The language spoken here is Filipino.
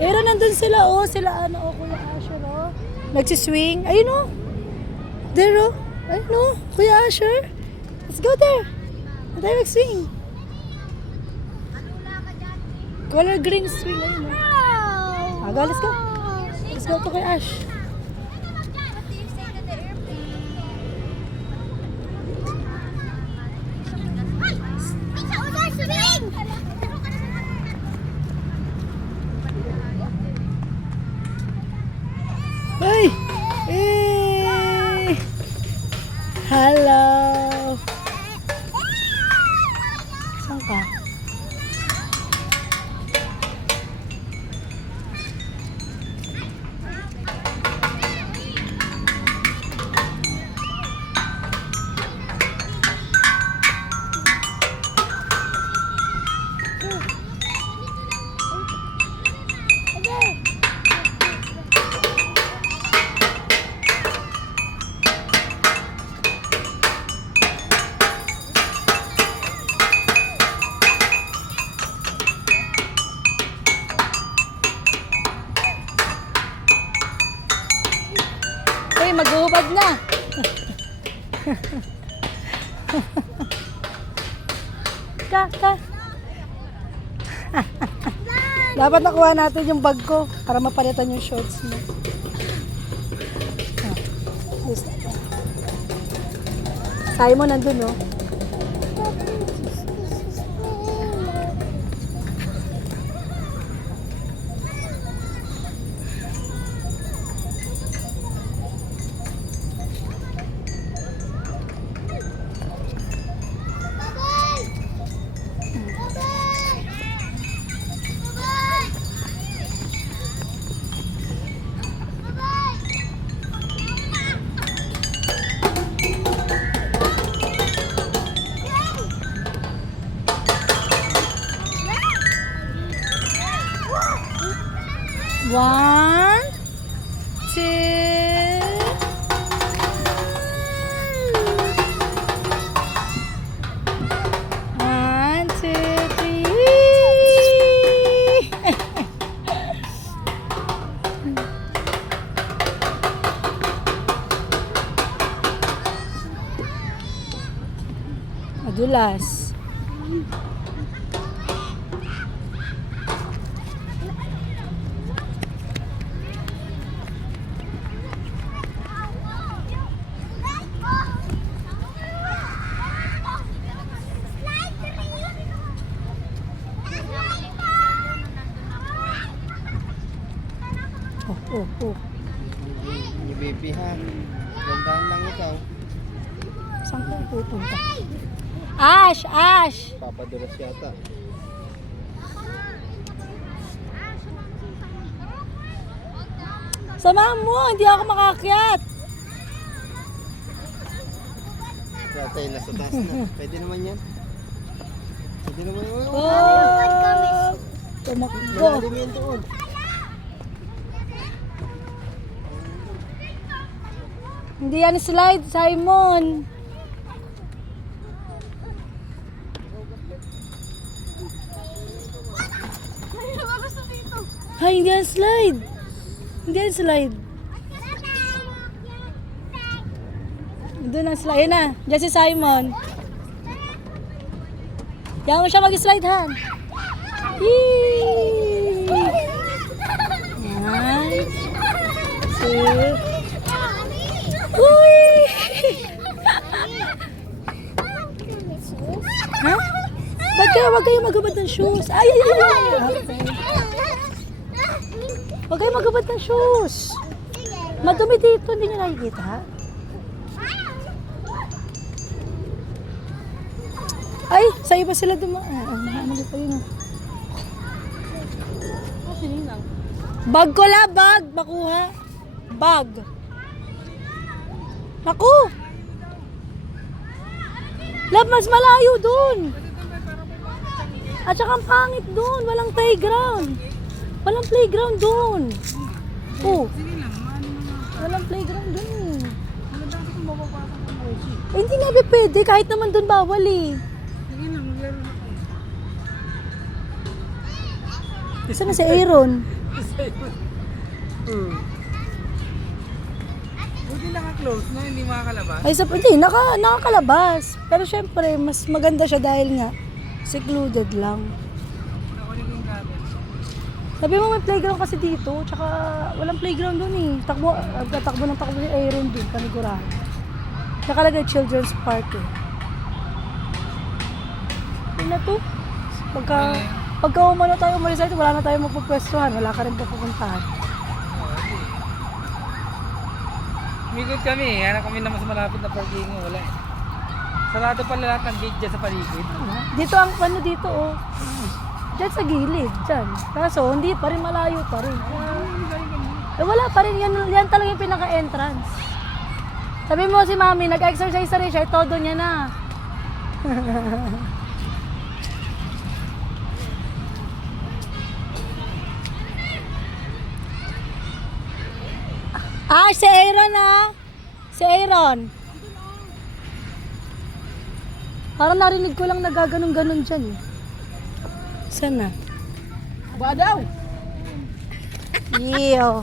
Pero nandun sila, oh. Sila, ano, oh, Kuya Asher, oh. Nagsiswing. Ayun, oh. There, oh. Ayun, oh. Kuya Asher. Let's go there. Tayo mag-swing. Color green swing. Ayun, oh. Go, let's go. Let's go to kay Ash. Hey! Hey! Hello! Saan ka? Hey, maghuhubad na. Ka. Dapat nakuha natin yung bag ko para mapalitan yung shorts mo. Simon nandun, no? One, two, one, two, three. Madulas. Oh. Ni baby ha. Gandahan lang ikaw. Saan ka pupunta? Ash! Papadulas yata. Samahan mo, hindi ako makakyat. Yata yung nasa taas na. Pwede naman yan. Pwede naman yan. Oh! Tumakbo. Malalim yan doon. Hindi yan slide, Simon. Hay, hindi yan slide. Hindi yan slide. Doon ang slide. Ayun na, dyan si Simon. Kaya mo siya mag-slide, ha? Yee! One, two. Uy! Ha? Wag kayo magubad ng shoes. Ay! Okay. Wag kayo magubad ng shoes. Madumi dito, hindi nyo nakikita, ha? Ay! Sa'yo pa sila dumaan. Ano pa yun, Bag ko la, bag! Makuha. Bag. Naku! Lab, mas malayo dun. At saka ang pangit dun. Walang playground. Walang playground dun. Oh. Walang playground dun. Eh, hindi nga pwede. Kahit naman dun bawal eh. Sige lang, maglaro na kayo. Saan na si Aaron? Buti naka-close na, hindi makakalabas. Ay, hindi, nakakalabas. Pero syempre, mas maganda siya dahil nga, secluded lang. Nakunin ko yung gamit. Sabi mo may playground kasi dito, tsaka walang playground dun eh. Takbo ng takbo ni Aaron dun, panigurahan. Nakalagay Children's Park eh. Ano na to? Pagka umano tayo umalis dito, wala na tayo mapupwestuhan, wala ka rin pupuntahan. Umikot kami, hanap kami na mas malapit na parking. Wala. Sarado pala lahat ng gate dyan sa paligid. Dito ang ano dito oh. Diyan sa gilid, dyan. Kaso hindi pa rin, malayo pa rin. Eh wala pa rin, yan talaga yung pinaka-entrance. Sabi mo si Mami, nag-exercise na rin siya, todo niya na. Si Aaron Si Aaron. Parang narinig ko lang nagaganon-ganon dyan eh. Sana? Ba daw? Iyo.